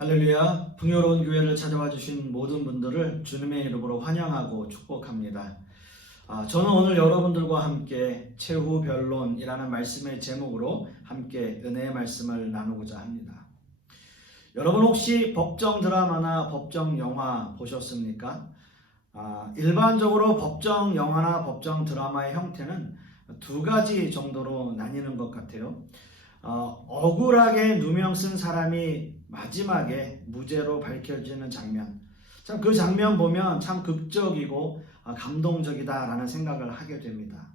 할렐루야, 풍요로운 교회를 찾아와 주신 모든 분들을 주님의 이름으로 환영하고 축복합니다. 저는 오늘 여러분들과 함께 최후 변론이라는 말씀의 제목으로 함께 은혜의 말씀을 나누고자 합니다. 여러분 혹시 법정 드라마나 법정 영화 보셨습니까? 일반적으로 법정 영화나 법정 드라마의 형태는 두 가지 정도로 나뉘는 것 같아요. 억울하게 누명 쓴 사람이 마지막에 무죄로 밝혀지는 장면, 참 그 장면 보면 참 극적이고 감동적이다라는 생각을 하게 됩니다.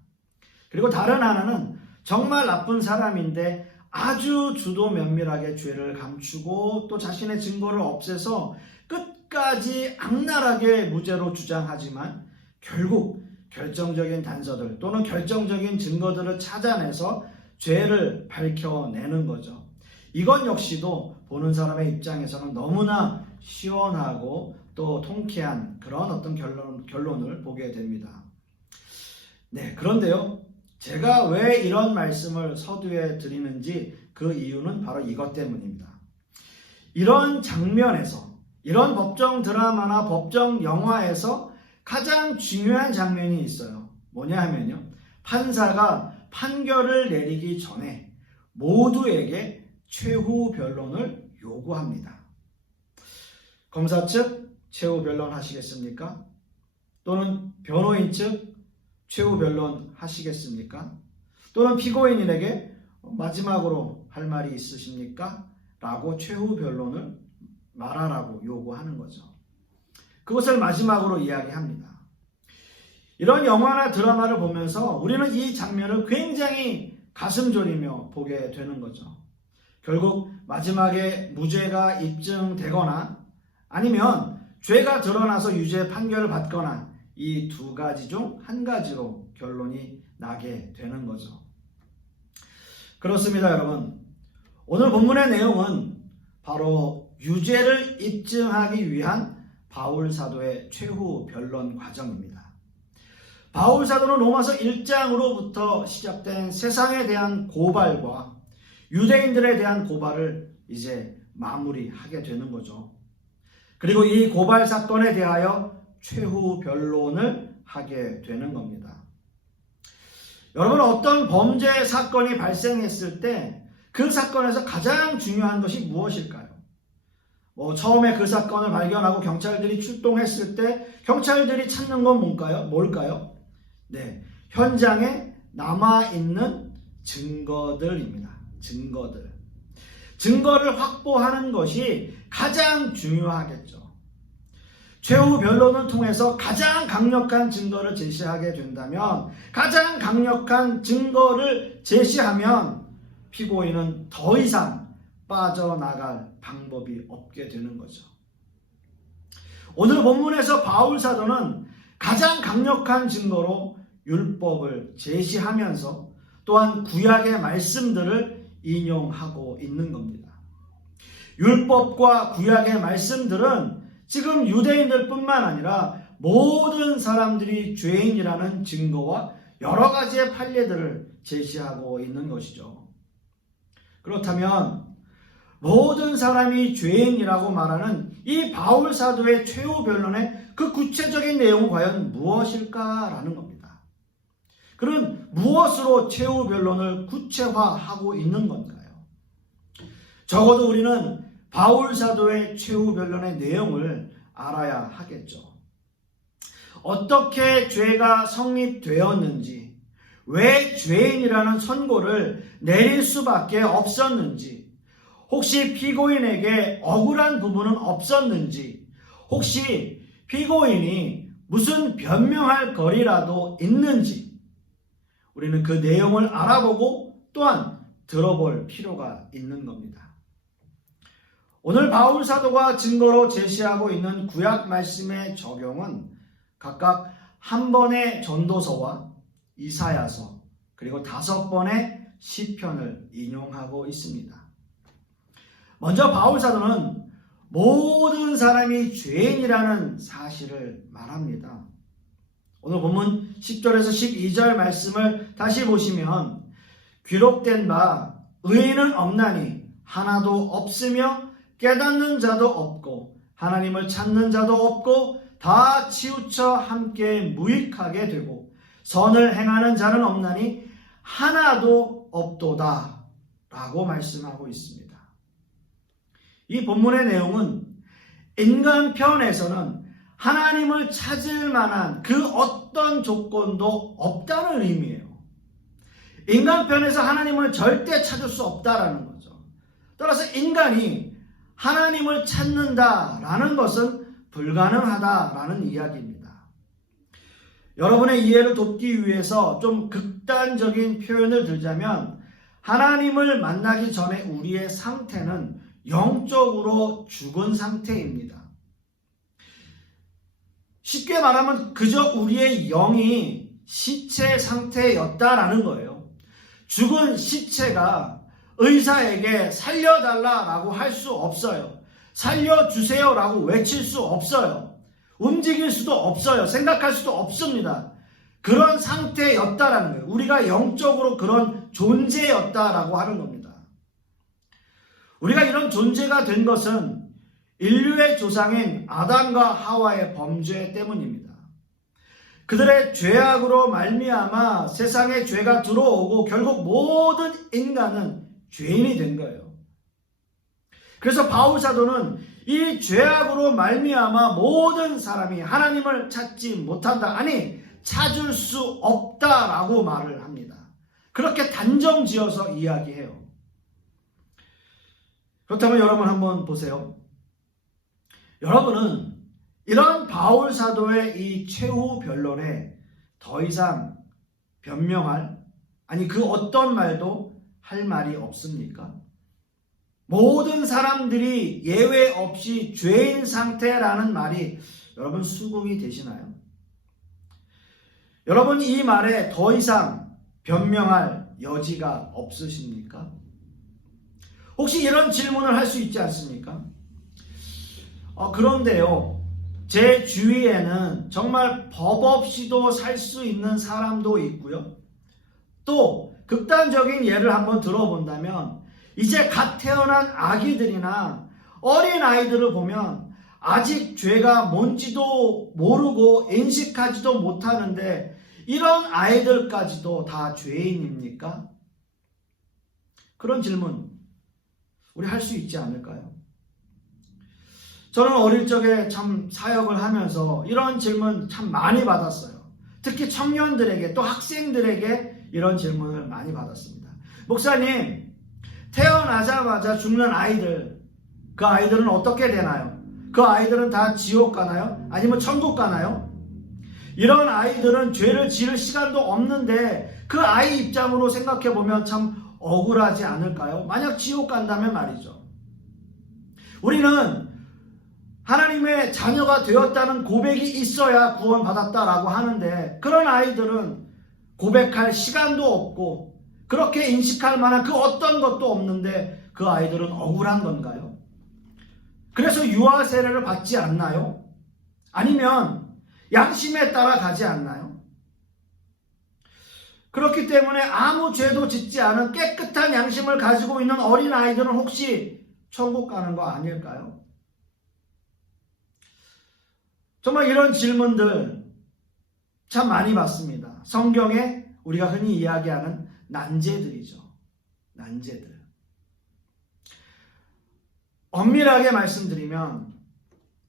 그리고 다른 하나는 정말 나쁜 사람인데 아주 주도 면밀하게 죄를 감추고 또 자신의 증거를 없애서 끝까지 악랄하게 무죄로 주장하지만 결국 결정적인 단서들 또는 결정적인 증거들을 찾아내서 죄를 밝혀내는 거죠. 이것 역시도 보는 사람의 입장에서는 너무나 시원하고 또 통쾌한 그런 어떤 결론을 보게 됩니다. 그런데요, 제가 왜 이런 말씀을 서두에 드리는지 그 이유는 바로 이것 때문입니다. 이런 장면에서, 이런 법정 드라마나 법정 영화에서 가장 중요한 장면이 있어요. 뭐냐 하면요, 판사가 판결을 내리기 전에 모두에게 최후 변론을 요구합니다. 검사 측 최후 변론 하시겠습니까? 또는 변호인 측 최후 변론 하시겠습니까? 또는 피고인에게 마지막으로 할 말이 있으십니까? 라고 최후 변론을 말하라고 요구하는 거죠. 그것을 마지막으로 이야기합니다. 이런 영화나 드라마를 보면서 우리는 이 장면을 굉장히 가슴 졸이며 보게 되는 거죠. 결국 마지막에 무죄가 입증되거나 아니면 죄가 드러나서 유죄 판결을 받거나 이 두 가지 중 한 가지로 결론이 나게 되는 거죠. 그렇습니다, 여러분. 오늘 본문의 내용은 바로 유죄를 입증하기 위한 바울 사도의 최후 변론 과정입니다. 바울 사도는 로마서 1장으로부터 시작된 세상에 대한 고발과 유대인들에 대한 고발을 이제 마무리하게 되는 거죠. 그리고 이 고발 사건에 대하여 최후 변론을 하게 되는 겁니다. 여러분, 어떤 범죄 사건이 발생했을 때 그 사건에서 가장 중요한 것이 무엇일까요? 처음에 그 사건을 발견하고 경찰들이 출동했을 때 경찰들이 찾는 건 뭘까요? 현장에 남아있는 증거들입니다. 증거를 확보하는 것이 가장 중요하겠죠. 최후 변론을 통해서 가장 강력한 증거를 제시하게 된다면, 가장 강력한 증거를 제시하면 피고인은 더 이상 빠져나갈 방법이 없게 되는 거죠. 오늘 본문에서 바울 사도는 가장 강력한 증거로 율법을 제시하면서 또한 구약의 말씀들을 인용하고 있는 겁니다. 율법과 구약의 말씀들은 지금 유대인들 뿐만 아니라 모든 사람들이 죄인이라는 증거와 여러 가지의 판례들을 제시하고 있는 것이죠. 그렇다면 모든 사람이 죄인이라고 말하는 이 바울 사도의 최후 변론의 그 구체적인 내용은 과연 무엇일까라는 겁니다. 그는 무엇으로 최후 변론을 구체화하고 있는 건가요? 적어도 우리는 바울 사도의 최후 변론의 내용을 알아야 하겠죠. 어떻게 죄가 성립되었는지, 왜 죄인이라는 선고를 내릴 수밖에 없었는지, 혹시 피고인에게 억울한 부분은 없었는지, 혹시 피고인이 무슨 변명할 거리라도 있는지, 우리는 그 내용을 알아보고 또한 들어볼 필요가 있는 겁니다. 오늘 바울 사도가 증거로 제시하고 있는 구약 말씀의 적용은 각각 한 번의 전도서와 이사야서, 그리고 5번의 시편을 인용하고 있습니다. 먼저 바울 사도는 모든 사람이 죄인이라는 사실을 말합니다. 오늘 본문 10절에서 12절 말씀을 다시 보시면, 기록된 바 의인은 없나니 하나도 없으며 깨닫는 자도 없고 하나님을 찾는 자도 없고 다 치우쳐 함께 무익하게 되고 선을 행하는 자는 없나니 하나도 없도다 라고 말씀하고 있습니다. 이 본문의 내용은 인간 편에서는 하나님을 찾을 만한 그 어떤 조건도 없다는 의미예요. 인간 편에서 하나님을 절대 찾을 수 없다라는 거죠. 따라서 인간이 하나님을 찾는다라는 것은 불가능하다라는 이야기입니다. 여러분의 이해를 돕기 위해서 좀 극단적인 표현을 들자면 하나님을 만나기 전에 우리의 상태는 영적으로 죽은 상태입니다. 쉽게 말하면 그저 우리의 영이 시체 상태였다라는 거예요. 죽은 시체가 의사에게 살려달라고 할 수 없어요. 살려주세요라고 외칠 수 없어요. 움직일 수도 없어요. 생각할 수도 없습니다. 그런 상태였다라는 거예요. 우리가 영적으로 그런 존재였다라고 하는 겁니다. 우리가 이런 존재가 된 것은 인류의 조상인 아담과 하와의 범죄 때문입니다. 그들의 죄악으로 말미암아 세상에 죄가 들어오고 결국 모든 인간은 죄인이 된 거예요. 그래서 바울 사도는 이 죄악으로 말미암아 모든 사람이 하나님을 찾지 못한다. 아니 찾을 수 없다라고 말을 합니다. 그렇게 단정지어서 이야기해요. 그렇다면 여러분 한번 보세요. 여러분은 이런 바울 사도의 이 최후 변론에 더 이상 변명할, 아니 그 어떤 말도 할 말이 없습니까? 모든 사람들이 예외 없이 죄인 상태라는 말이 여러분 수긍이 되시나요? 여러분 이 말에 더 이상 변명할 여지가 없으십니까? 혹시 이런 질문을 할 수 있지 않습니까? 그런데요, 제 주위에는 정말 법 없이도 살 수 있는 사람도 있고요. 또 극단적인 예를 한번 들어본다면 이제 갓 태어난 아기들이나 어린 아이들을 보면 아직 죄가 뭔지도 모르고 인식하지도 못하는데 이런 아이들까지도 다 죄인입니까? 그런 질문 우리 할 수 있지 않을까요? 저는 어릴 적에 참 사역을 하면서 이런 질문 참 많이 받았어요. 특히 청년들에게 또 학생들에게 이런 질문을 많이 받았습니다. 목사님, 태어나자마자 죽는 아이들, 그 아이들은 어떻게 되나요? 그 아이들은 다 지옥 가나요? 아니면 천국 가나요? 이런 아이들은 죄를 지을 시간도 없는데 그 아이 입장으로 생각해보면 참 억울하지 않을까요? 만약 지옥 간다면 말이죠. 우리는 하나님의 자녀가 되었다는 고백이 있어야 구원받았다라고 하는데 그런 아이들은 고백할 시간도 없고 그렇게 인식할 만한 그 어떤 것도 없는데 그 아이들은 억울한 건가요? 그래서 유아 세례를 받지 않나요? 아니면 양심에 따라 가지 않나요? 그렇기 때문에 아무 죄도 짓지 않은 깨끗한 양심을 가지고 있는 어린 아이들은 혹시 천국 가는 거 아닐까요? 정말 이런 질문들 참 많이 받습니다. 성경에 우리가 흔히 이야기하는 난제들이죠. 난제들. 엄밀하게 말씀드리면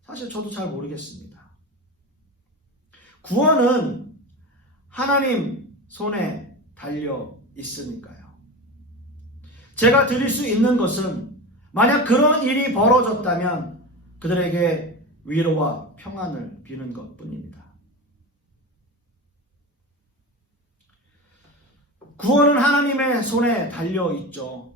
사실 저도 잘 모르겠습니다. 구원은 하나님 손에 달려 있으니까요. 제가 드릴 수 있는 것은 만약 그런 일이 벌어졌다면 그들에게 위로와 평안을 비는 것뿐입니다. 구원은 하나님의 손에 달려 있죠.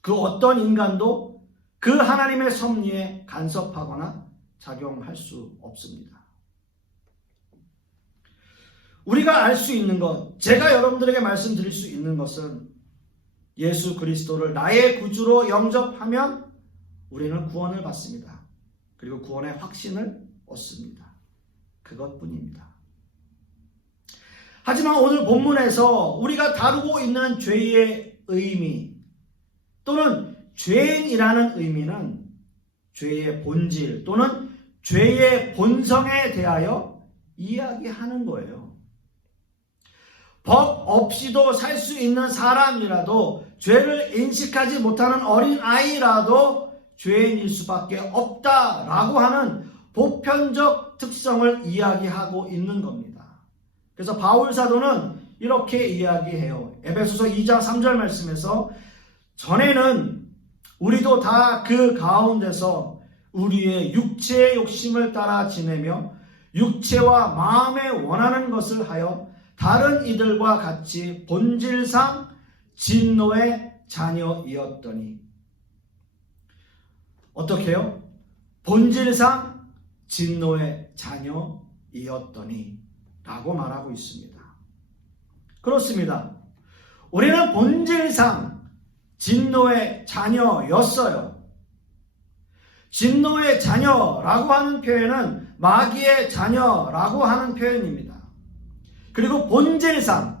그 어떤 인간도 그 하나님의 섭리에 간섭하거나 작용할 수 없습니다. 우리가 알 수 있는 것, 제가 여러분들에게 말씀드릴 수 있는 것은 예수 그리스도를 나의 구주로 영접하면 우리는 구원을 받습니다. 그리고 구원의 확신을 얻습니다. 그것뿐입니다. 하지만 오늘 본문에서 우리가 다루고 있는 죄의 의미 또는 죄인이라는 의미는 죄의 본질 또는 죄의 본성에 대하여 이야기하는 거예요. 법 없이도 살 수 있는 사람이라도, 죄를 인식하지 못하는 어린아이라도 죄인일 수밖에 없다라고 하는 보편적 특성을 이야기하고 있는 겁니다. 그래서 바울 사도는 이렇게 이야기해요. 에베소서 2장 3절 말씀에서 전에는 우리도 다 그 가운데서 우리의 육체의 욕심을 따라 지내며 육체와 마음에 원하는 것을 하여 다른 이들과 같이 본질상 진노의 자녀이었더니. 어떻게 해요? 본질상 진노의 자녀이었더니 라고 말하고 있습니다. 그렇습니다. 우리는 본질상 진노의 자녀였어요. 진노의 자녀라고 하는 표현은 마귀의 자녀라고 하는 표현입니다. 그리고 본질상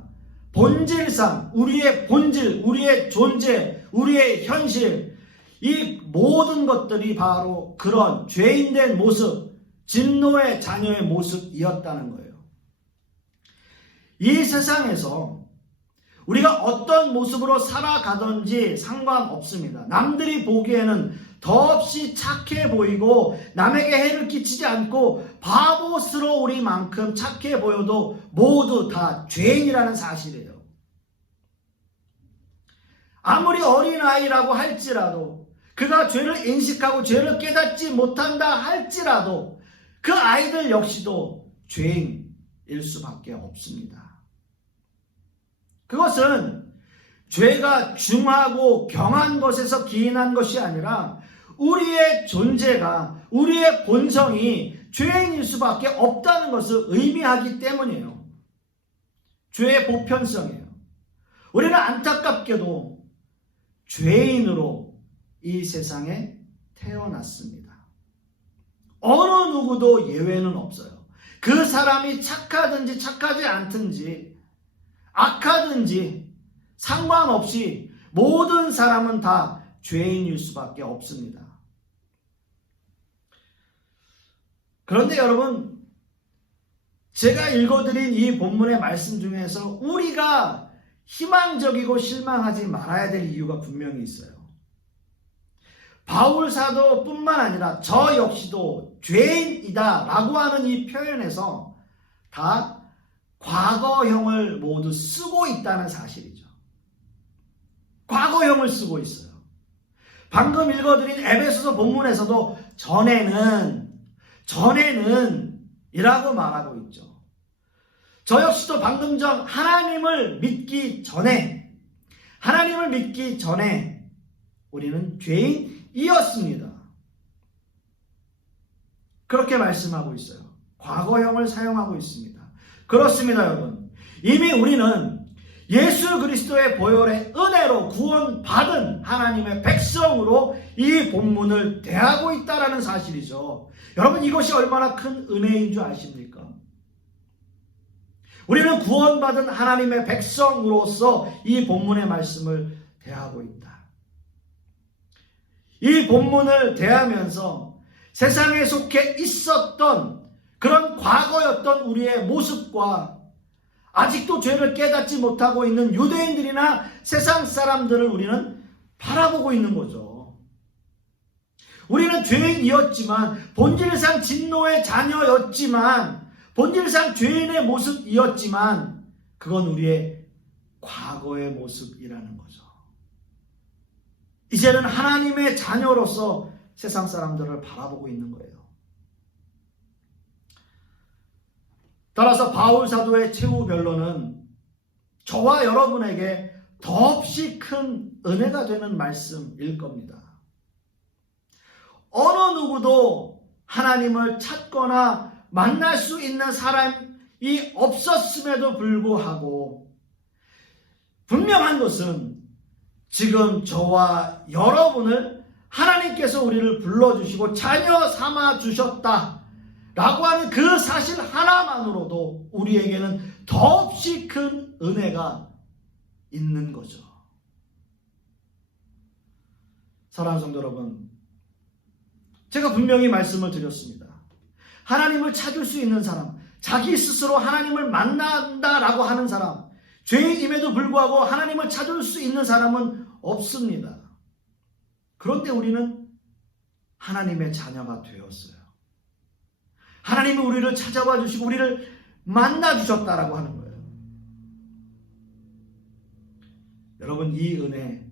우리의 본질, 우리의 존재, 우리의 현실, 이 모든 것들이 바로 그런 죄인된 모습, 진노의 자녀의 모습이었다는 거예요. 이 세상에서 우리가 어떤 모습으로 살아가든지 상관없습니다. 남들이 보기에는 더없이 착해 보이고 남에게 해를 끼치지 않고 바보스러우리만큼 착해 보여도 모두 다 죄인이라는 사실이에요. 아무리 어린아이라고 할지라도, 그가 죄를 인식하고 죄를 깨닫지 못한다 할지라도 그 아이들 역시도 죄인일 수밖에 없습니다. 그것은 죄가 중하고 경한 것에서 기인한 것이 아니라 우리의 존재가, 우리의 본성이 죄인일 수밖에 없다는 것을 의미하기 때문이에요. 죄의 보편성이에요. 우리는 안타깝게도 죄인으로 이 세상에 태어났습니다. 어느 누구도 예외는 없어요. 그 사람이 착하든지 착하지 않든지 악하든지 상관없이 모든 사람은 다 죄인일 수밖에 없습니다. 그런데 여러분, 제가 읽어드린 이 본문의 말씀 중에서 우리가 희망적이고 실망하지 말아야 될 이유가 분명히 있어요. 바울 사도뿐만 아니라 저 역시도 죄인이다 라고 하는 이 표현에서 다 과거형을 모두 쓰고 있다는 사실이죠. 과거형을 쓰고 있어요. 방금 읽어드린 에베소서 본문에서도 전에는 이라고 말하고 있죠. 저 역시도 방금 전 하나님을 믿기 전에 우리는 죄인이었습니다. 그렇게 말씀하고 있어요. 과거형을 사용하고 있습니다. 그렇습니다, 여러분. 이미 우리는 예수 그리스도의 보혈의 은혜로 구원받은 하나님의 백성으로 이 본문을 대하고 있다는 사실이죠. 여러분, 이것이 얼마나 큰 은혜인 줄 아십니까? 우리는 구원받은 하나님의 백성으로서 이 본문의 말씀을 대하고 있다. 이 본문을 대하면서 세상에 속해 있었던 그런 과거였던 우리의 모습과 아직도 죄를 깨닫지 못하고 있는 유대인들이나 세상 사람들을 우리는 바라보고 있는 거죠. 우리는 죄인이었지만, 본질상 진노의 자녀였지만, 본질상 죄인의 모습이었지만 그건 우리의 과거의 모습이라는 거죠. 이제는 하나님의 자녀로서 세상 사람들을 바라보고 있는 거예요. 따라서 바울 사도의 최후 변론은 저와 여러분에게 더없이 큰 은혜가 되는 말씀일 겁니다. 어느 누구도 하나님을 찾거나 만날 수 있는 사람이 없었음에도 불구하고 분명한 것은 지금 저와 여러분을 하나님께서 우리를 불러주시고 자녀 삼아 주셨다 라고 하는 그 사실 하나만으로도 우리에게는 더없이 큰 은혜가 있는 거죠. 사랑하는 성도 여러분, 제가 분명히 말씀을 드렸습니다. 하나님을 찾을 수 있는 사람, 자기 스스로 하나님을 만난다라고 하는 사람, 죄인임에도 불구하고 하나님을 찾을 수 있는 사람은 없습니다. 그런데 우리는 하나님의 자녀가 되었어요. 하나님이 우리를 찾아와 주시고 우리를 만나 주셨다라고 하는 거예요. 여러분, 이 은혜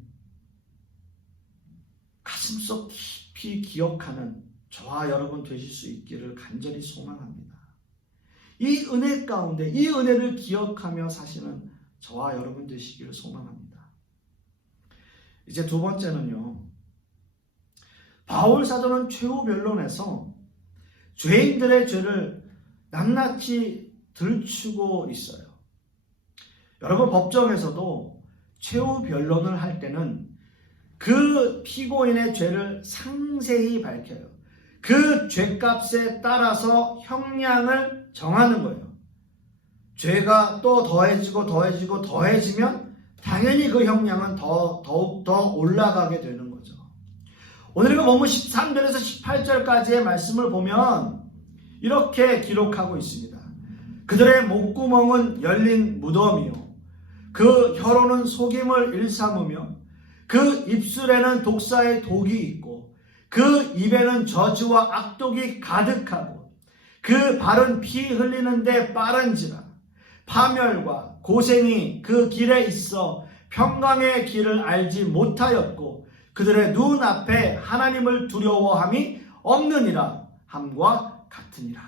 가슴속 깊이 기억하는 저와 여러분 되실 수 있기를 간절히 소망합니다. 이 은혜 가운데 이 은혜를 기억하며 사시는 저와 여러분 되시기를 소망합니다. 이제 두 번째는요, 바울 사도는 최후 변론에서 죄인들의 죄를 낱낱이 들추고 있어요. 여러분, 법정에서도 최후 변론을 할 때는 그 피고인의 죄를 상세히 밝혀요. 그 죄값에 따라서 형량을 정하는 거예요. 죄가 또 더해지면 당연히 그 형량은 더욱더 올라가게 되는 거죠. 오늘 이거 본문 13절에서 18절까지의 말씀을 보면 이렇게 기록하고 있습니다. 그들의 목구멍은 열린 무덤이요, 그 혀로는 속임을 일삼으며 그 입술에는 독사의 독이 있고 그 입에는 저주와 악독이 가득하고 그 발은 피 흘리는데 빠른지라. 파멸과 고생이 그 길에 있어 평강의 길을 알지 못하였고 그들의 눈앞에 하나님을 두려워함이 없느니라 함과 같으니라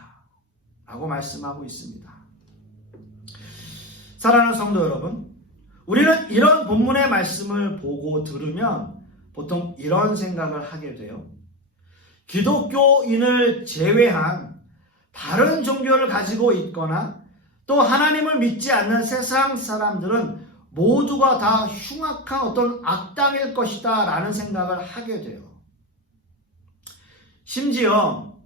라고 말씀하고 있습니다. 사랑하는 성도 여러분, 우리는 이런 본문의 말씀을 보고 들으면 보통 이런 생각을 하게 돼요. 기독교인을 제외한 다른 종교를 가지고 있거나 또 하나님을 믿지 않는 세상 사람들은 모두가 다 흉악한 어떤 악당일 것이다 라는 생각을 하게 돼요. 심지어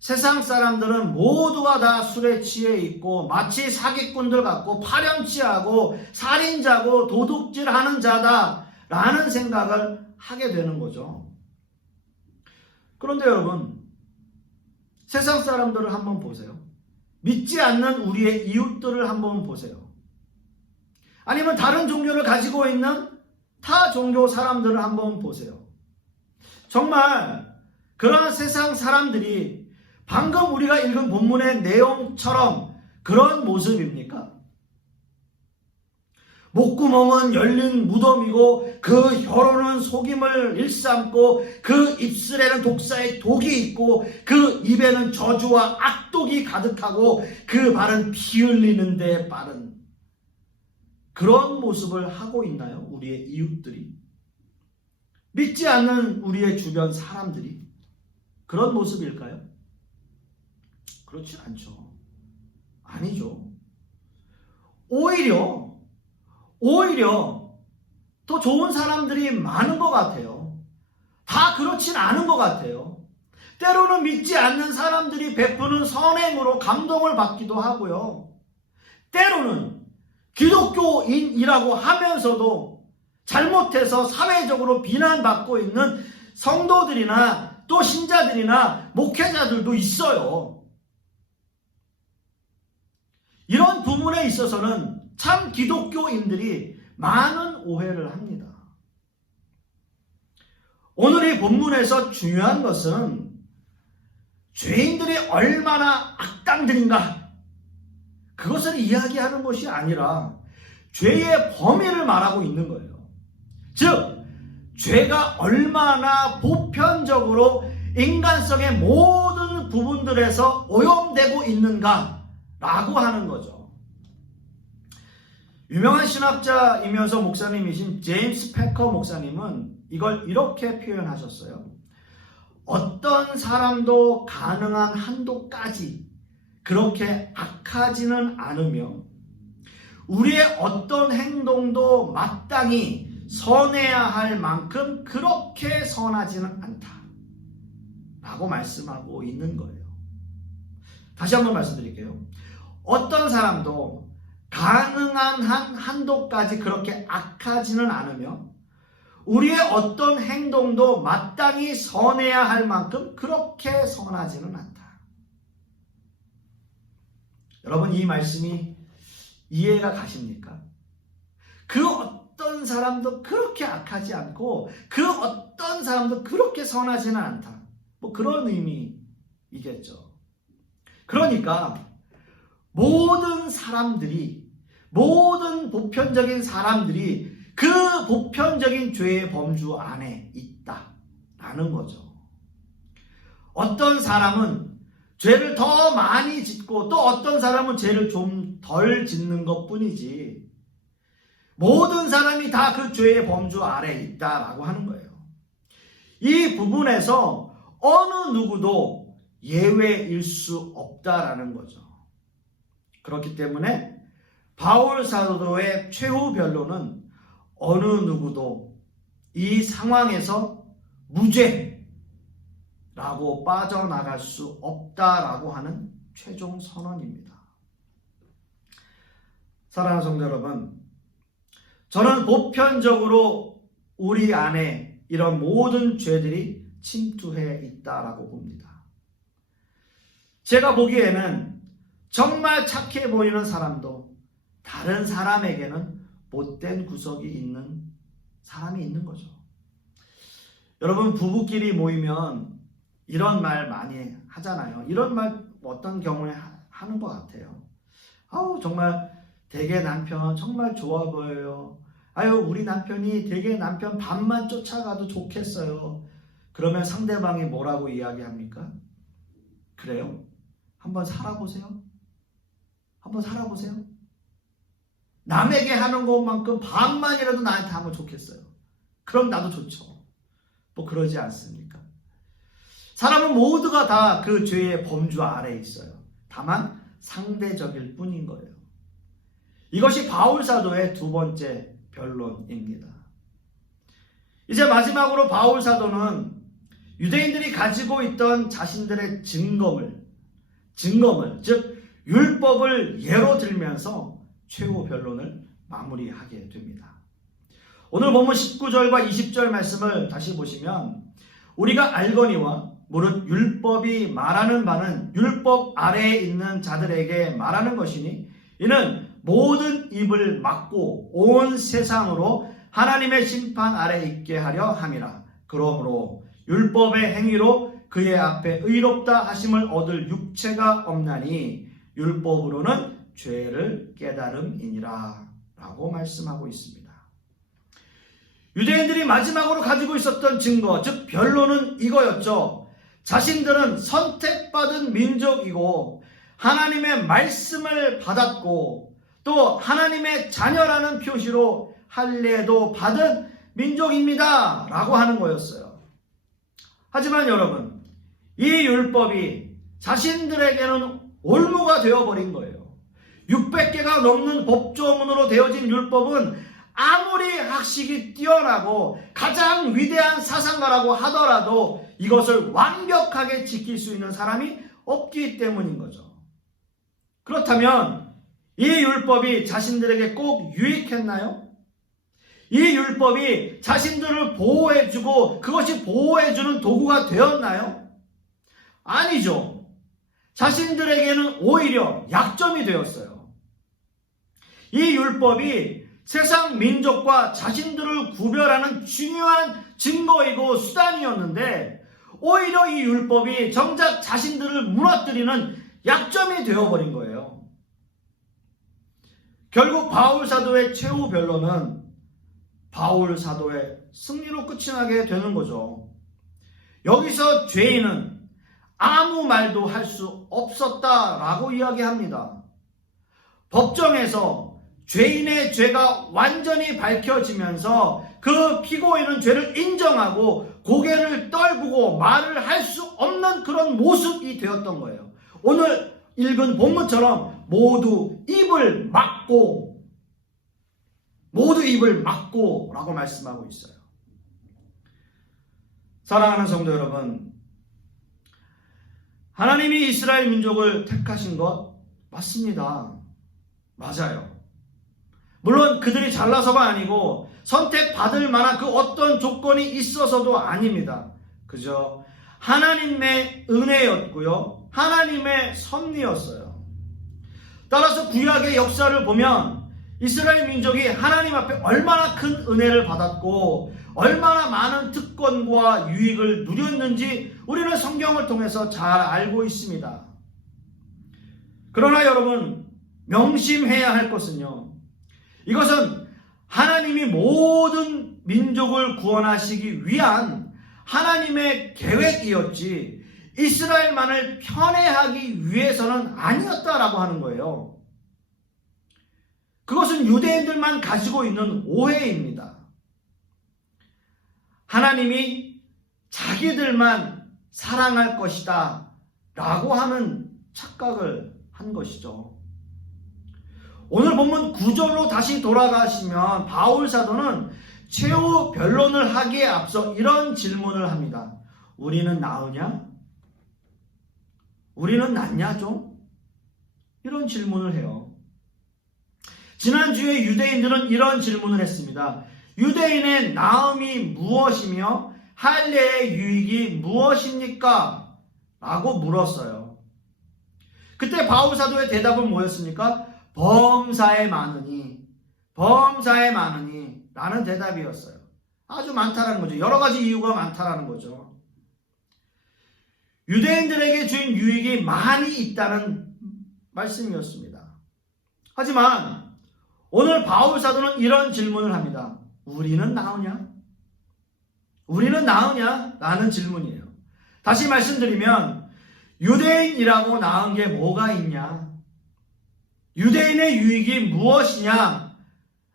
세상 사람들은 모두가 다 술에 취해 있고 마치 사기꾼들 같고 파렴치하고 살인자고 도둑질하는 자다 라는 생각을 하게 되는 거죠. 그런데 여러분, 세상 사람들을 한번 보세요. 믿지 않는 우리의 이웃들을 한번 보세요. 아니면 다른 종교를 가지고 있는 타 종교 사람들을 한번 보세요. 정말 그러한 세상 사람들이 방금 우리가 읽은 본문의 내용처럼 그런 모습입니까? 목구멍은 열린 무덤이고 그 혀로는 속임을 일삼고 그 입술에는 독사의 독이 있고 그 입에는 저주와 악독이 가득하고 그 발은 피 흘리는 데 빠른 그런 모습을 하고 있나요? 우리의 이웃들이? 믿지 않는 우리의 주변 사람들이 그런 모습일까요? 그렇지 않죠. 아니죠. 오히려 더 좋은 사람들이 많은 것 같아요. 다 그렇진 않은 것 같아요. 때로는 믿지 않는 사람들이 베푸는 선행으로 감동을 받기도 하고요. 때로는 기독교인이라고 하면서도 잘못해서 사회적으로 비난받고 있는 성도들이나 또 신자들이나 목회자들도 있어요. 이런 부분에 있어서는 참 기독교인들이 많은 오해를 합니다. 오늘 이 본문에서 중요한 것은 죄인들이 얼마나 악당들인가 그것을 이야기하는 것이 아니라 죄의 범위를 말하고 있는 거예요. 즉 죄가 얼마나 보편적으로 인간성의 모든 부분들에서 오염되고 있는가라고 하는 거죠. 유명한 신학자이면서 목사님이신 제임스 패커 목사님은 이걸 이렇게 표현하셨어요. 어떤 사람도 가능한 한도까지 그렇게 악하지는 않으며 우리의 어떤 행동도 마땅히 선해야 할 만큼 그렇게 선하지는 않다 라고 말씀하고 있는 거예요. 다시 한번 말씀드릴게요. 어떤 사람도 가능한 한도까지 그렇게 악하지는 않으며 우리의 어떤 행동도 마땅히 선해야 할 만큼 그렇게 선하지는 않다. 여러분, 이 말씀이 이해가 가십니까? 그 어떤 사람도 그렇게 악하지 않고 그 어떤 사람도 그렇게 선하지는 않다. 뭐 그런 의미이겠죠. 그러니까 모든 사람들이, 모든 보편적인 사람들이 그 보편적인 죄의 범주 안에 있다라는 거죠. 어떤 사람은 죄를 더 많이 짓고 또 어떤 사람은 죄를 좀 덜 짓는 것 뿐이지 모든 사람이 다 그 죄의 범주 아래에 있다라고 하는 거예요. 이 부분에서 어느 누구도 예외일 수 없다라는 거죠. 그렇기 때문에 바울 사도의 최후 변론은 어느 누구도 이 상황에서 무죄라고 빠져나갈 수 없다라고 하는 최종 선언입니다. 사랑하는 성도 여러분, 저는 보편적으로 우리 안에 이런 모든 죄들이 침투해 있다라고 봅니다. 제가 보기에는 정말 착해 보이는 사람도 다른 사람에게는 못된 구석이 있는 사람이 있는 거죠. 여러분, 부부끼리 모이면 이런 말 많이 하잖아요. 이런 말 어떤 경우에 하는 것 같아요. 아우, 정말 되게 남편 정말 좋아 보여요. 아유, 우리 남편이 되게 남편 밤만 쫓아가도 좋겠어요. 그러면 상대방이 뭐라고 이야기합니까? 그래요? 한번 살아보세요. 한번 살아보세요. 남에게 하는 것만큼 반만이라도 나한테 하면 좋겠어요. 그럼 나도 좋죠. 뭐 그러지 않습니까? 사람은 모두가 다 그 죄의 범주 아래에 있어요. 다만 상대적일 뿐인 거예요. 이것이 바울 사도의 두 번째 변론입니다. 이제 마지막으로 바울 사도는 유대인들이 가지고 있던 자신들의 증거물, 즉 율법을 예로 들면서 최후 변론을 마무리하게 됩니다. 오늘 본문 19절과 20절 말씀을 다시 보시면 우리가 알거니와 무릇 율법이 말하는 바는 율법 아래에 있는 자들에게 말하는 것이니 이는 모든 입을 막고 온 세상으로 하나님의 심판 아래 있게 하려 함이라. 그러므로 율법의 행위로 그의 앞에 의롭다 하심을 얻을 육체가 없나니 율법으로는 죄를 깨달음이니라 라고 말씀하고 있습니다. 유대인들이 마지막으로 가지고 있었던 증거, 즉 변론은 이거였죠. 자신들은 선택받은 민족이고 하나님의 말씀을 받았고 또 하나님의 자녀라는 표시로 할례도 받은 민족입니다 라고 하는 거였어요. 하지만 여러분, 이 율법이 자신들에게는 올무가 되어버린 거예요. 600개가 넘는 법조문으로 되어진 율법은 아무리 학식이 뛰어나고 가장 위대한 사상가라고 하더라도 이것을 완벽하게 지킬 수 있는 사람이 없기 때문인 거죠. 그렇다면 이 율법이 자신들에게 꼭 유익했나요? 이 율법이 자신들을 보호해주고 그것이 보호해주는 도구가 되었나요? 아니죠. 자신들에게는 오히려 약점이 되었어요. 이 율법이 세상 민족과 자신들을 구별하는 중요한 증거이고 수단이었는데 오히려 이 율법이 정작 자신들을 무너뜨리는 약점이 되어버린 거예요. 결국 바울 사도의 최후 변론은 바울 사도의 승리로 끝이 나게 되는 거죠. 여기서 죄인은 아무 말도 할 수 없었다라고 이야기합니다. 법정에서 죄인의 죄가 완전히 밝혀지면서 그 피고인은 죄를 인정하고 고개를 떨구고 말을 할 수 없는 그런 모습이 되었던 거예요. 오늘 읽은 본문처럼 모두 입을 막고 라고 말씀하고 있어요. 사랑하는 성도 여러분, 하나님이 이스라엘 민족을 택하신 것 맞습니다. 맞아요. 물론 그들이 잘나서가 아니고 선택받을 만한 그 어떤 조건이 있어서도 아닙니다. 그저 하나님의 은혜였고요. 하나님의 섭리였어요. 따라서 구약의 역사를 보면 이스라엘 민족이 하나님 앞에 얼마나 큰 은혜를 받았고 얼마나 많은 특권과 유익을 누렸는지 우리는 성경을 통해서 잘 알고 있습니다. 그러나 여러분, 명심해야 할 것은요, 이것은 하나님이 모든 민족을 구원하시기 위한 하나님의 계획이었지 이스라엘만을 편애하기 위해서는 아니었다라고 하는 거예요. 그것은 유대인들만 가지고 있는 오해입니다. 하나님이 자기들만 사랑할 것이다 라고 하는 착각을 한 것이죠. 오늘 본문 9절로 다시 돌아가시면 바울 사도는 최후 변론을 하기에 앞서 이런 질문을 합니다. 우리는 나으냐? 우리는 낫냐 좀? 이런 질문을 해요. 지난주에 유대인들은 이런 질문을 했습니다. 유대인의 나음이 무엇이며 할례의 유익이 무엇입니까? 라고 물었어요. 그때 바울 사도의 대답은 뭐였습니까? 범사에 많으니 라는 대답이었어요. 아주 많다라는 거죠. 여러 가지 이유가 많다라는 거죠. 유대인들에게 주인 유익이 많이 있다는 말씀이었습니다. 하지만 오늘 바울 사도는 이런 질문을 합니다. 우리는 나으냐? 우리는 나으냐? 라는 질문이에요. 다시 말씀드리면 유대인이라고 나은 게 뭐가 있냐? 유대인의 유익이 무엇이냐?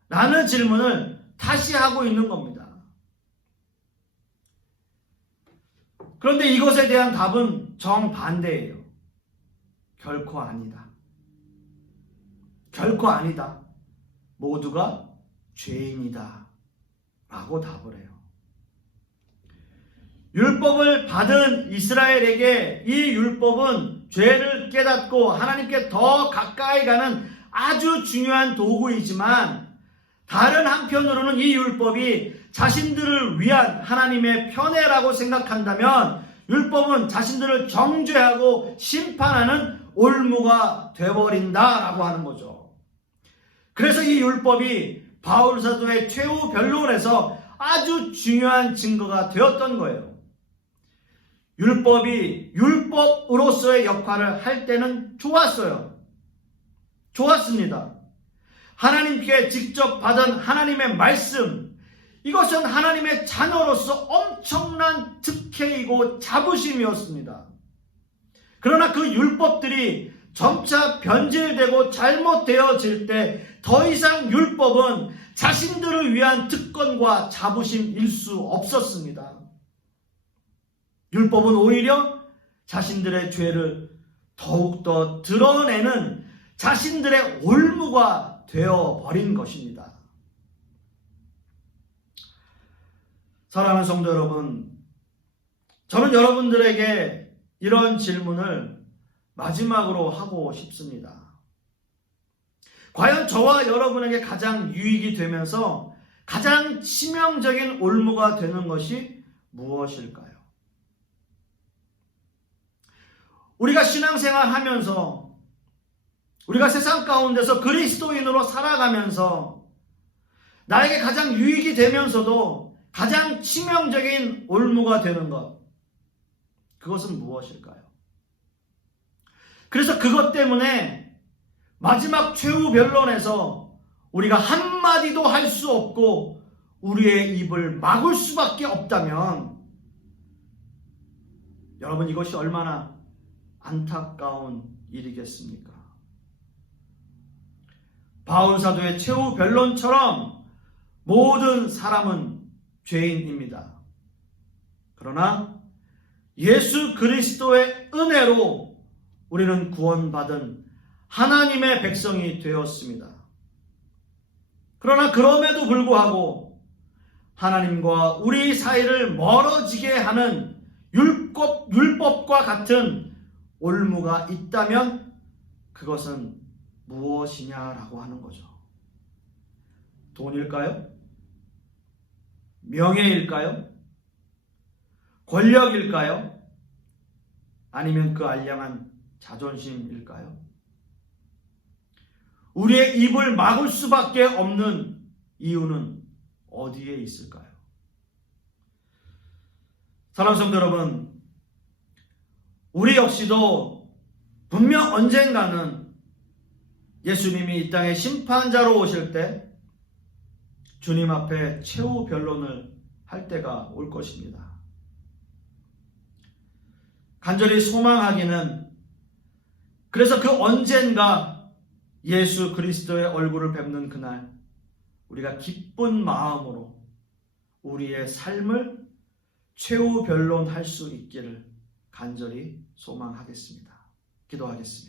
라는 질문을 다시 하고 있는 겁니다. 그런데 이것에 대한 답은 정반대예요. 결코 아니다. 결코 아니다. 모두가 죄인이다. 라고 답을 해요. 율법을 받은 이스라엘에게 이 율법은 죄를 깨닫고 하나님께 더 가까이 가는 아주 중요한 도구이지만 다른 한편으로는 이 율법이 자신들을 위한 하나님의 편애라고 생각한다면 율법은 자신들을 정죄하고 심판하는 올무가 되어버린다라고 하는 거죠. 그래서 이 율법이 바울 사도의 최후 변론에서 아주 중요한 증거가 되었던 거예요. 율법이 율법으로서의 역할을 할 때는 좋았어요. 좋았습니다. 하나님께 직접 받은 하나님의 말씀, 이것은 하나님의 자녀로서 엄청난 특혜이고 자부심이었습니다. 그러나 그 율법들이 점차 변질되고 잘못되어질 때 더 이상 율법은 자신들을 위한 특권과 자부심일 수 없었습니다. 율법은 오히려 자신들의 죄를 더욱더 드러내는 자신들의 올무가 되어버린 것입니다. 사랑하는 성도 여러분, 저는 여러분들에게 이런 질문을 마지막으로 하고 싶습니다. 과연 저와 여러분에게 가장 유익이 되면서 가장 치명적인 올무가 되는 것이 무엇일까요? 우리가 신앙생활 하면서 우리가 세상 가운데서 그리스도인으로 살아가면서 나에게 가장 유익이 되면서도 가장 치명적인 올무가 되는 것, 그것은 무엇일까요? 그래서 그것 때문에 마지막 최후 변론에서 우리가 한마디도 할 수 없고 우리의 입을 막을 수밖에 없다면 여러분, 이것이 얼마나 안타까운 일이겠습니까? 바울 사도의 최후 변론처럼 모든 사람은 죄인입니다. 그러나 예수 그리스도의 은혜로 우리는 구원받은 하나님의 백성이 되었습니다. 그러나 그럼에도 불구하고 하나님과 우리 사이를 멀어지게 하는 율법과 같은 올무가 있다면 그것은 무엇이냐라고 하는 거죠. 돈일까요? 명예일까요? 권력일까요? 아니면 그 알량한 자존심일까요? 우리의 입을 막을 수밖에 없는 이유는 어디에 있을까요? 사랑하는 성도 여러분, 우리 역시도 분명 언젠가는 예수님이 이 땅에 심판자로 오실 때 주님 앞에 최후 변론을 할 때가 올 것입니다. 간절히 소망하기는 그래서 그 언젠가 예수 그리스도의 얼굴을 뵙는 그날 우리가 기쁜 마음으로 우리의 삶을 최후 변론할 수 있기를 간절히 소망하겠습니다. 기도하겠습니다.